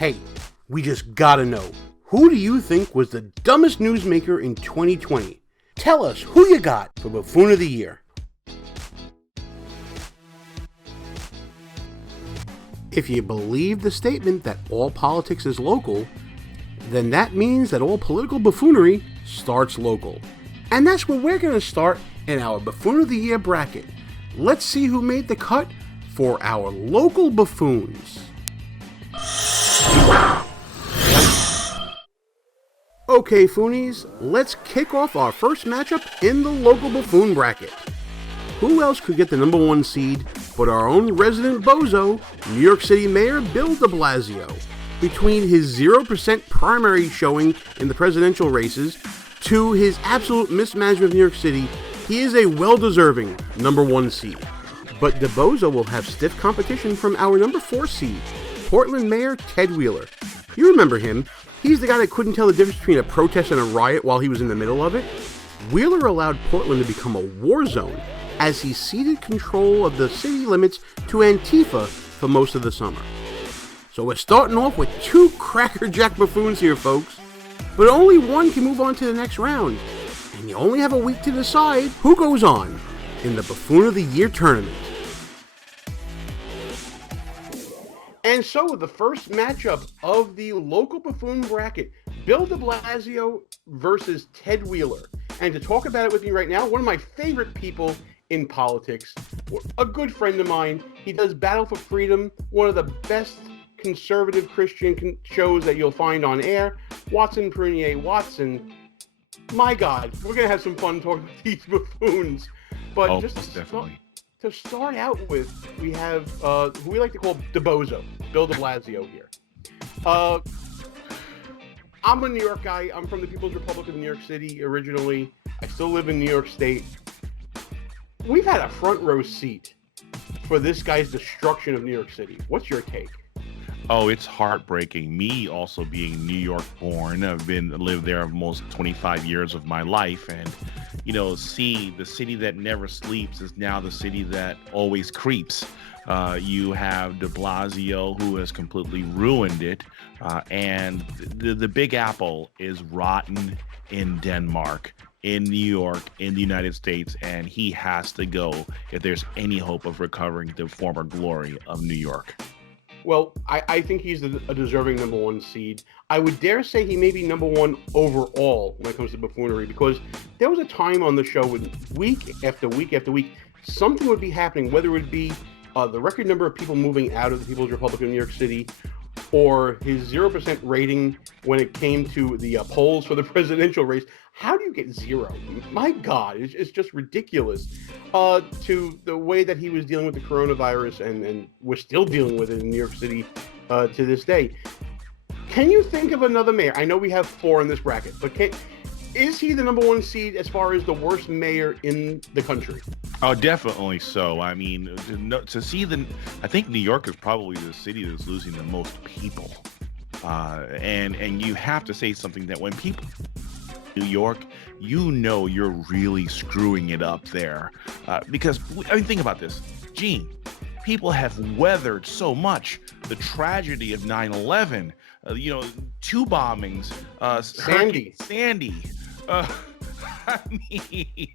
Hey, we just gotta know. Who do you think was the dumbest newsmaker in 2020? Tell us who you got for Buffoon of the Year. If you believe the statement that all politics is local, then that means that all political buffoonery starts local. And that's where we're going to start in our Buffoon of the Year bracket. Let's see who made the cut for our local buffoons. Okay, Foonies, let's kick off our first matchup in the local buffoon bracket. Who else could get the number one seed but our own resident bozo, New York City Mayor Bill de Blasio? Between his 0% primary showing in the presidential races to his absolute mismanagement of New York City, he is a well-deserving number one seed. But de Bozo will have stiff competition from our number 4 seed, Portland Mayor Ted Wheeler. You remember him. He's the guy that couldn't tell the difference between a protest and a riot while he was in the middle of it. Wheeler allowed Portland to become a war zone as he ceded control of the city limits to Antifa for most of the summer. So we're starting off with 2 crackerjack buffoons here, folks. But only one can move on to the next round. And you only have a week to decide who goes on in the Buffoon of the Year tournament. And so the first matchup of the local buffoon bracket, Bill de Blasio versus Ted Wheeler. And to talk about it with me right now, one of my favorite people in politics, a good friend of mine. He does Battle for Freedom, one of the best conservative Christian shows that you'll find on air. Watson Prunier. Watson, my God, we're going to have some fun talking about these buffoons. But to start out with, we have who we like to call DeBozo, Bill de Blasio here. I'm a New York guy. I'm from the People's Republic of New York City originally. I still live in New York State. We've had a front row seat for this guy's destruction of New York City. What's your take? Oh, it's heartbreaking. Me also being New York born, I've lived there almost 25 years of my life, and see the city that never sleeps is now the city that always creeps. You have de Blasio, who has completely ruined it, and the Big Apple is rotten in Denmark, in New York, in the United States, and he has to go if there's any hope of recovering the former glory of New York. Well, I think he's a deserving number one seed. I would dare say he may be number one overall when it comes to buffoonery, because there was a time on the show when week after week after week, something would be happening, whether it would be the record number of people moving out of the People's Republic of New York City, or his 0% rating when it came to the polls for the presidential race. How do you get 0? My God, it's just ridiculous. To the way that he was dealing with the coronavirus, and we're still dealing with it in New York City to this day. Can you think of another mayor? I know we have 4 in this bracket, but is he the number one seed as far as the worst mayor in the country? Oh, definitely so. I mean, to see I think New York is probably the city that's losing the most people. And you have to say something that when people New York, you're really screwing it up there. Because, think about this. Gene, people have weathered so much. The tragedy of 9/11, 2 bombings, Sandy. I mean,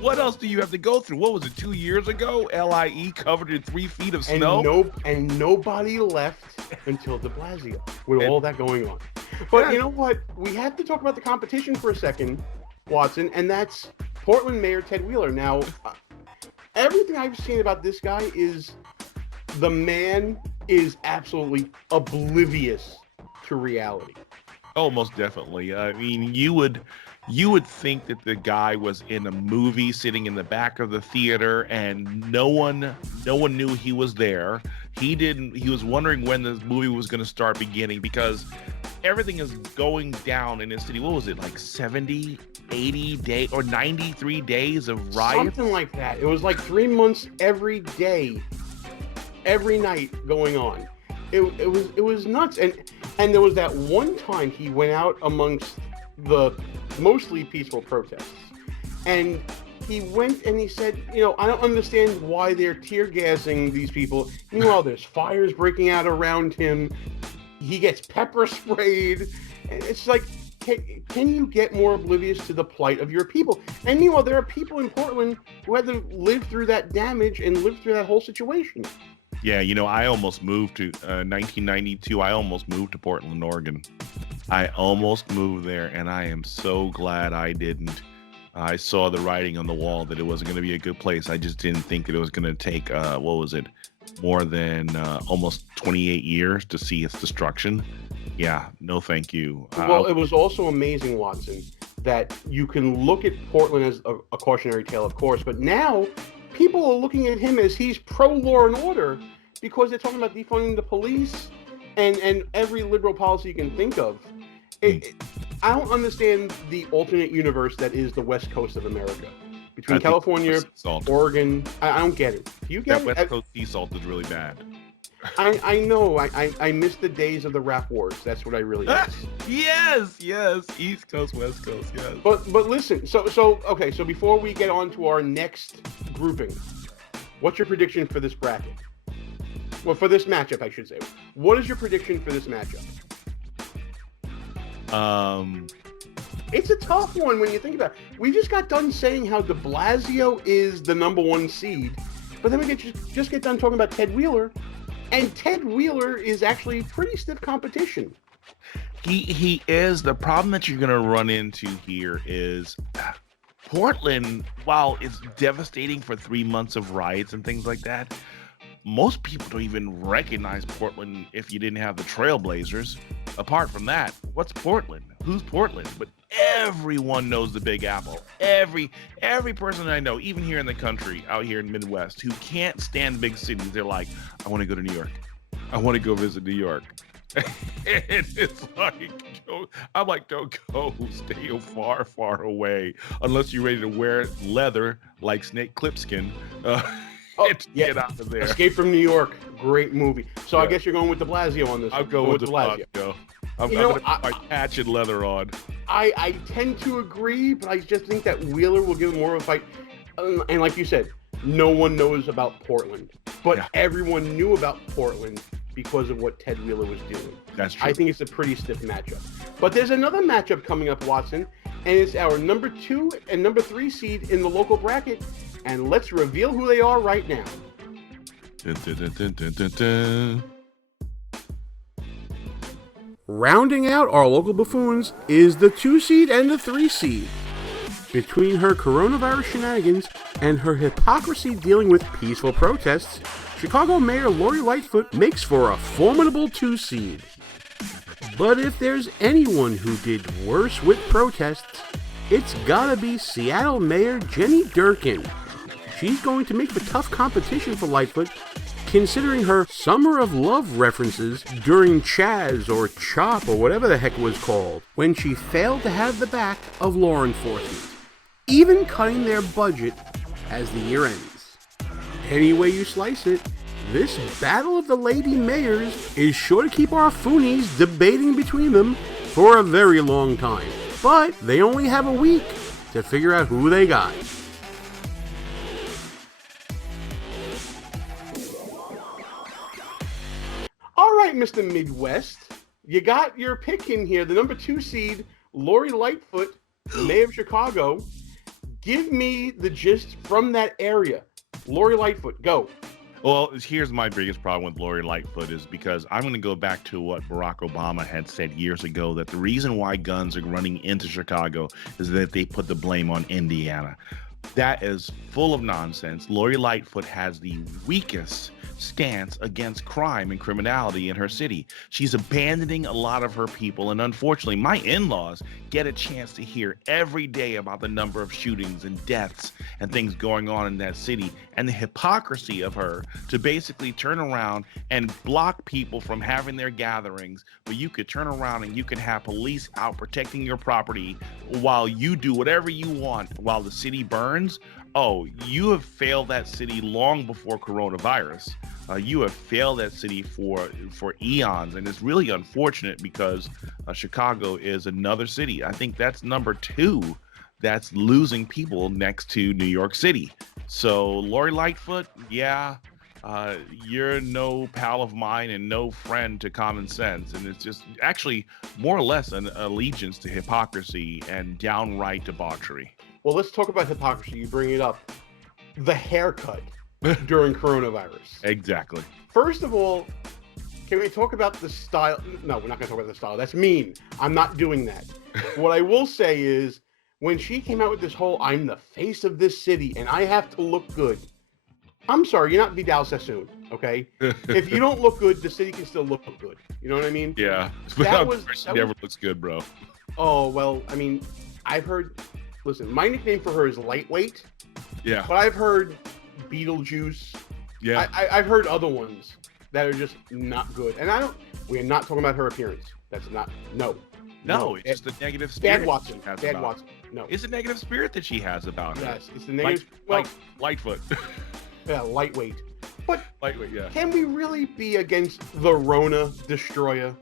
what else do you have to go through? What was it, 2 years ago? LIE covered in 3 feet of snow? And nobody left until de Blasio with all that going on. But you know what? We have to talk about the competition for a second, Watson, and that's Portland Mayor Ted Wheeler. Now, everything I've seen about this guy is the man is absolutely oblivious to reality. Oh, most definitely. I mean, you would think that the guy was in a movie sitting in the back of the theater and no one knew he was there. He was wondering when the movie was going to start beginning, because everything is going down in his city. What was it, like 70, 80 days or 93 days of riots? Something like that. It was like 3 months every day, every night going on. It was nuts. And there was that one time he went out amongst the mostly peaceful protests, and he went and he said, I don't understand why they're tear gassing these people. Meanwhile, there's fires breaking out around him. he gets pepper sprayed. And it's like, can you get more oblivious to the plight of your people? And meanwhile, there are people in Portland who had to live through that damage and live through that whole situation. Yeah, I almost moved to 1992. I almost moved to Portland, Oregon. I almost moved there, and I am so glad I didn't. I saw the writing on the wall that it wasn't going to be a good place. I just didn't think that it was going to take, more than almost 28 years to see its destruction. Yeah, no thank you. Well, it was also amazing, Watson, that you can look at Portland as a cautionary tale, of course, but now people are looking at him as he's pro-law and order because they're talking about defunding the police and every liberal policy you can think of. I don't understand the alternate universe that is the West Coast of America. Between California, Oregon, I don't get it. Do you get it? That West Coast sea salt is really bad. I know. I miss the days of the rap wars. That's what I really miss. Yes. East Coast, West Coast, yes. But listen, so before we get on to our next grouping, what's your prediction for this bracket? Well, for this matchup, I should say. What is your prediction for this matchup? It's a tough one when you think about it. We just got done saying how de Blasio is the number one seed, but then we just get done talking about Ted Wheeler, and Ted Wheeler is actually pretty stiff competition. He is. The problem that you're going to run into here is Portland, while it's devastating for 3 months of riots and things like that, most people don't even recognize Portland if you didn't have the Trailblazers. Apart from that, what's Portland? Who's Portland? But everyone knows the Big Apple. Every person I know, even here in the country, out here in the Midwest, who can't stand big cities, they're like, I want to go to New York. I want to go visit New York. And it's like, I'm like, don't go. Stay far, far away. Unless you're ready to wear leather like Snake Clipskin. Get out of there. Escape from New York, great movie. So I guess you're going with de Blasio on this. I'll go with de Blasio. I'm going to put my patch and leather on. I tend to agree, but I just think that Wheeler will give him more of a fight. And like you said, no one knows about Portland, but everyone knew about Portland because of what Ted Wheeler was doing. That's true. I think it's a pretty stiff matchup. But there's another matchup coming up, Watson, and it's our number 2 and number 3 seed in the local bracket. And let's reveal who they are right now. Rounding out our local buffoons is the 2 seed and the 3 seed. Between her coronavirus shenanigans and her hypocrisy dealing with peaceful protests, Chicago Mayor Lori Lightfoot makes for a formidable 2 seed. But if there's anyone who did worse with protests, it's gotta be Seattle Mayor Jenny Durkin. She's going to make for tough competition for Lightfoot, considering her Summer of Love references during Chaz or Chop or whatever the heck it was called, when she failed to have the back of law enforcement, even cutting their budget as the year ends. Any way you slice it, this battle of the lady mayors is sure to keep our Foonies debating between them for a very long time, but they only have a week to figure out who they got. All right, Mr. Midwest, you got your pick in here. The number 2 seed, Lori Lightfoot, Mayor of Chicago. Give me the gist from that area. Lori Lightfoot, go. Well, here's my biggest problem with Lori Lightfoot is because I'm going to go back to what Barack Obama had said years ago, that the reason why guns are running into Chicago is that they put the blame on Indiana. That is full of nonsense. Lori Lightfoot has the weakest stance against crime and criminality in her city. She's abandoning a lot of her people, and unfortunately, my in-laws get a chance to hear every day about the number of shootings and deaths and things going on in that city, and the hypocrisy of her to basically turn around and block people from having their gatherings, but you could turn around and you can have police out protecting your property while you do whatever you want while the city burns. Oh, you have failed that city long before coronavirus. You have failed that city for eons, and it's really unfortunate because Chicago is another city. I think that's number 2 that's losing people next to New York City. So Lori Lightfoot, you're no pal of mine and no friend to common sense. And it's just actually more or less an allegiance to hypocrisy and downright debauchery. Well, let's talk about hypocrisy. You bring it up. The haircut during coronavirus. Exactly. First of all, can we talk about the style? No, we're not going to talk about the style. That's mean. I'm not doing that. What I will say is, when she came out with this whole, I'm the face of this city and I have to look good. I'm sorry, you're not Vidal Sassoon, okay? If you don't look good, the city can still look good. You know what I mean? Yeah. She never looks good, bro. Oh, well, I mean, I've heard, listen, my nickname for her is Lightweight. Yeah. But I've heard Beetlejuice. Yeah. I've heard other ones that are just not good. And we're not talking about her appearance. That's not, no. No, it's just a negative spirit. Dad Watson. Dad Watson. No. It's a negative spirit that she has about her. Yes, it's the negative. Lightfoot. Yeah, lightweight. But lightweight, yeah. Can we really be against the Rona Destroyer?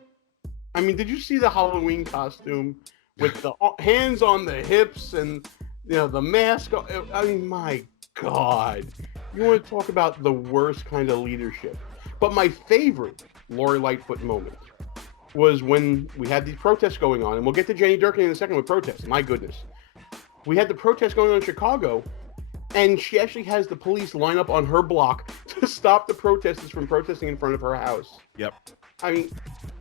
I mean, did you see the Halloween costume with the hands on the hips and the mask? I mean, my God. You want to talk about the worst kind of leadership. But my favorite Lori Lightfoot moment was when we had these protests going on, and we'll get to Jenny Durkin in a second with protests. My goodness. We had the protests going on in Chicago, and she actually has the police line up on her block to stop the protesters from protesting in front of her house. Yep. I mean,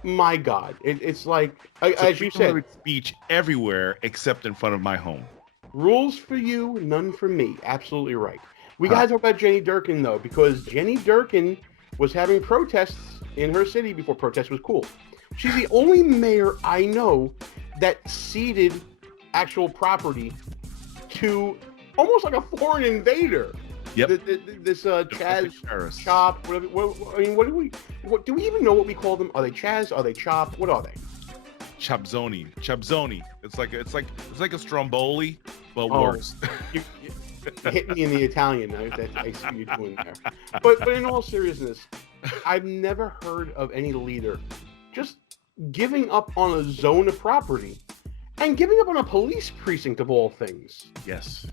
my God. It's like, as you said, speech everywhere except in front of my home. Rules for you, none for me. Absolutely right. We got to talk about Jenny Durkin, though, because Jenny Durkin was having protests in her city before protest was cool. She's the only mayor I know that ceded actual property to almost like a foreign invader. Yep. This Chaz, Chop, whatever. I mean, what do we even know what we call them? Are they Chaz? Are they Chop? What are they? Chapzoni. It's like a Stromboli, but worse. You hit me in the Italian. I see you doing there. But in all seriousness, I've never heard of any leader just giving up on a zone of property and giving up on a police precinct of all things. Yes.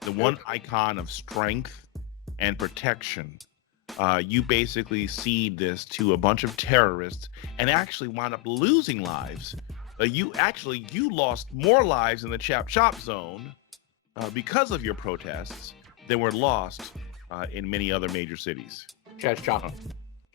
The one icon of strength and protection. You basically cede this to a bunch of terrorists and actually wound up losing lives. You lost more lives in the Chop zone because of your protests than were lost in many other major cities. Chaz Chop.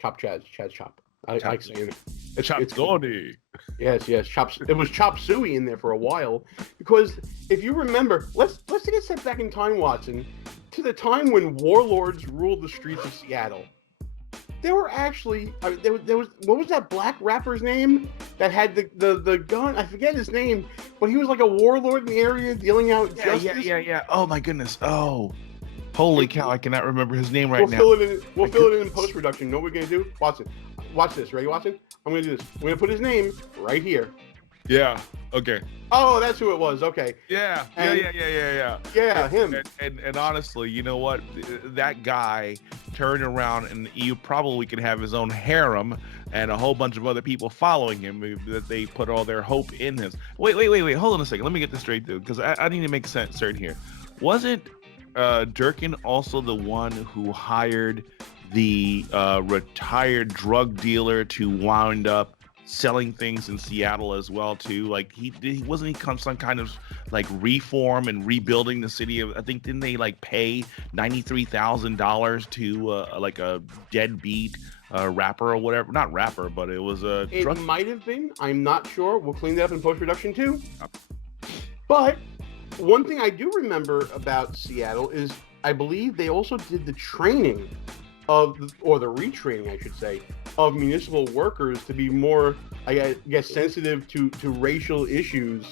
Chaz Chop. I like saying it. It's Gordy. Yes. It was Chop Suey in there for a while, because if you remember, let's take a step back in time, Watson, to the time when warlords ruled the streets of Seattle. There were actually there was what was that black rapper's name that had the gun? I forget his name, but he was like a warlord in the area dealing out justice. Yeah. Oh my goodness. Oh. Holy cow, I cannot remember his name right now. We'll fill it in post-production. You know what we're going to do? Watson, watch this. Ready, Watson? I'm going to do this. We're going to put his name right here. Yeah, okay. Oh, that's who it was. Okay. Yeah, him. And honestly, you know what? That guy turned around and you probably could have his own harem and a whole bunch of other people following him that they put all their hope in him. Wait. Hold on a second. Let me get this straight, dude, because I need to make sense certain here. Wasn't Durkin also the one who hired the retired drug dealer to wind up selling things in Seattle as well too? Like he wasn't some kind of like reform and rebuilding the city of, I think, didn't they like pay $93,000 to like a deadbeat rapper or whatever? Not rapper, but it was a drug. It might have been. I'm not sure. We'll clean that up in post-production too. But one thing I do remember about Seattle is I believe they also did the training or the retraining, I should say, of municipal workers to be more, I guess, sensitive to racial issues.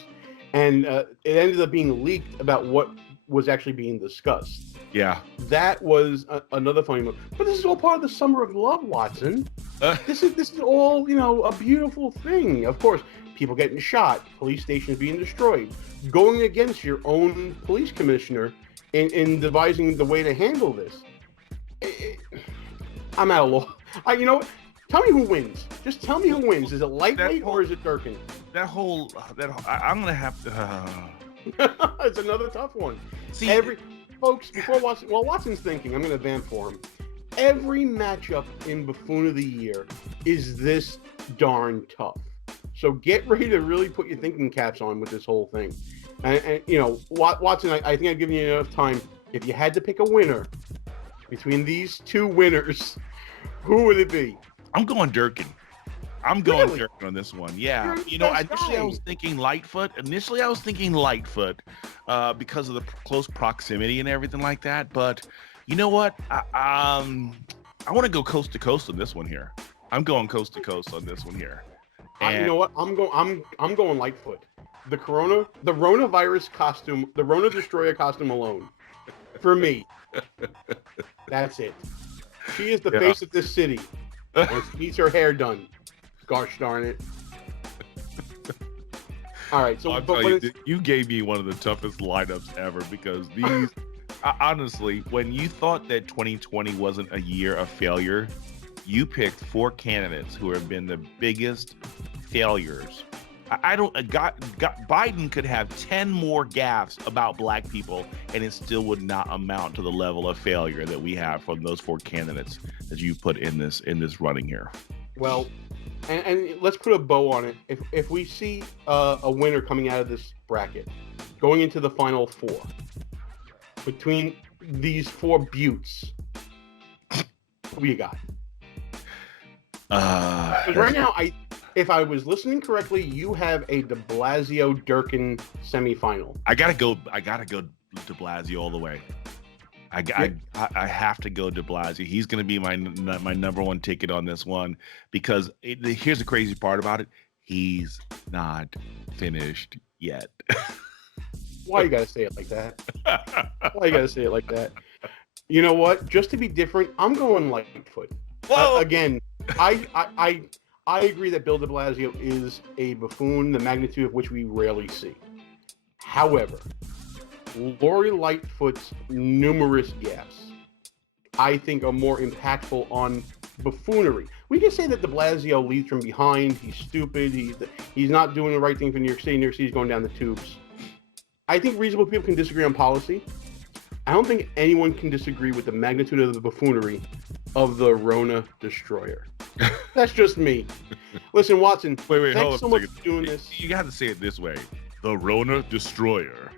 And it ended up being leaked about what was actually being discussed. Yeah. That was another funny moment. But this is all part of the summer of love, Watson. This is all, a beautiful thing. Of course, people getting shot, police stations being destroyed, going against your own police commissioner in devising the way to handle this. I'm at a loss. You know what? Tell me who wins. Just tell me who wins. Is it Lightweight or is it Durkin? I'm gonna have to. It's another tough one. See, folks, before Watson, while Watson's thinking, I'm gonna vamp for him. every matchup in Buffoon of the Year is this darn tough. So get ready to really put your thinking caps on with this whole thing. And you know, Watson, I think I've given you enough time. If you had to pick a winner between these two winners, who would it be? I'm going Durkin. I'm going Really? Durkin on this one. Yeah. You're the You know, best initially guy. I was thinking Lightfoot. Because of the close proximity and everything like that. But you know what? I want to go coast to coast on this one here. I'm going coast to coast on this one here. You know what? I'm going Lightfoot. The coronavirus costume, the Rona Destroyer costume alone, for me. That's it. She is the face of this city. And she needs her hair done. Gosh darn it. All right, so you gave me one of the toughest lineups ever because these, honestly, when you thought that 2020 wasn't a year of failure, you picked 4 candidates who have been the biggest failures. Biden could have 10 more gaffes about black people and it still would not amount to the level of failure that we have from those 4 candidates that you put in this running here. Well, and let's put a bow on it. If we see a winner coming out of this bracket, going into the final 4, between these 4 buttes, who you got? Because right now, if I was listening correctly, you have a De Blasio Durkin semifinal. I gotta go De Blasio all the way. I have to go De Blasio. He's going to be my number one ticket on this one because here's the crazy part about it. He's not finished yet. Why you got to say it like that? Why you got to say it like that? You know what? Just to be different, I'm going Lightfoot. Again, I agree that Bill De Blasio is a buffoon, the magnitude of which we rarely see. However, Lori Lightfoot's numerous gaffes, I think, are more impactful on buffoonery. We can say that De Blasio leads from behind. He's stupid. He's not doing the right thing for New York City. New York City's going down the tubes. I think reasonable people can disagree on policy. I don't think anyone can disagree with the magnitude of the buffoonery of the Rona Destroyer. That's just me. Listen, Watson, thanks so much for doing this. You got to say it this way. The Rona Destroyer.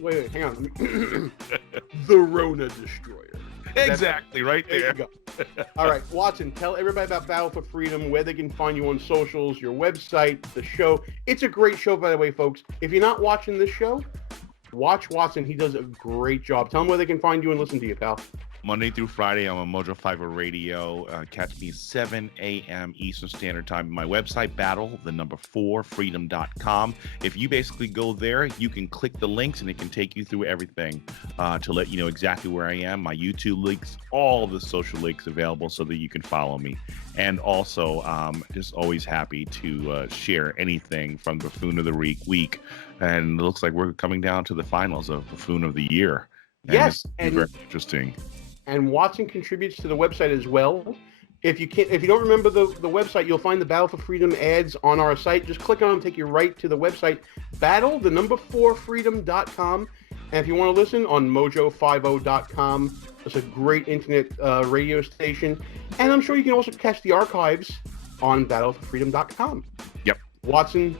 Wait, hang on. The Rona Destroyer. Exactly, right there. You go. All right, Watson, tell everybody about Battle for Freedom, where they can find you on socials, your website, the show. It's a great show, by the way, folks. If you're not watching this show, watch Watson. He does a great job. Tell them where they can find you and listen to you, pal. Monday through Friday, I'm on Mojo 5 Radio. Catch me 7 a.m. Eastern Standard Time. My website, battle4freedom.com. If you basically go there, you can click the links and it can take you through everything to let you know exactly where I am. My YouTube links, all the social links available so that you can follow me. And also, just always happy to share anything from Buffoon of the Week. And it looks like we're coming down to the finals of Buffoon of the Year. And yes, and very interesting. And Watson contributes to the website as well. If you don't remember the website, you'll find the Battle for Freedom ads on our site. Just click on them, take you right to the website, battle4freedom.com. And if you want to listen on mojo50.com, it's a great internet radio station. And I'm sure you can also catch the archives on battle4freedom.com. Yep. Watson,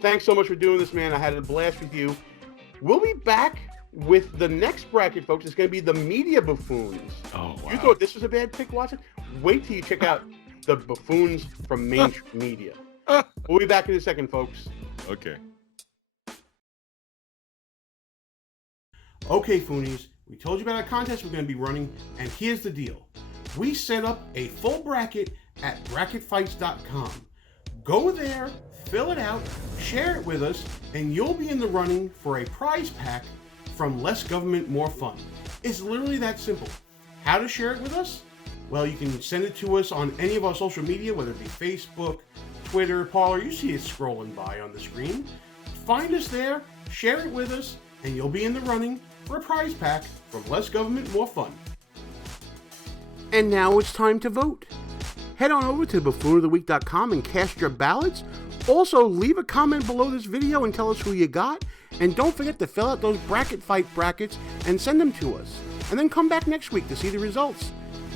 thanks so much for doing this, man. I had a blast with you. We'll be back with the next bracket, folks. It's going to be the media buffoons. Oh, wow. You thought this was a bad pick, Watson? Wait till you check out the buffoons from mainstream media. We'll be back in a second, folks. Okay. Okay, Foonies, we told you about a contest we're going to be running, and here's the deal. We set up a full bracket at bracketfights.com. Go there, fill it out, share it with us, and you'll be in the running for a prize pack from Less Government, More Fun. It's literally that simple. How to share it with us? Well, you can send it to us on any of our social media, whether it be Facebook, Twitter, Parler. You see it scrolling by on the screen. Find us there, share it with us, and you'll be in the running for a prize pack from Less Government, More Fun. And now it's time to vote. Head on over to buffoonoftheweek.com and cast your ballots. Also, leave a comment below this video and tell us who you got. And don't forget to fill out those bracket fight brackets and send them to us. And then come back next week to see the results.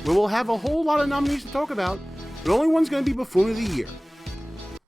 where we'll have a whole lot of nominees to talk about, but only one's going to be Buffoon of the Year.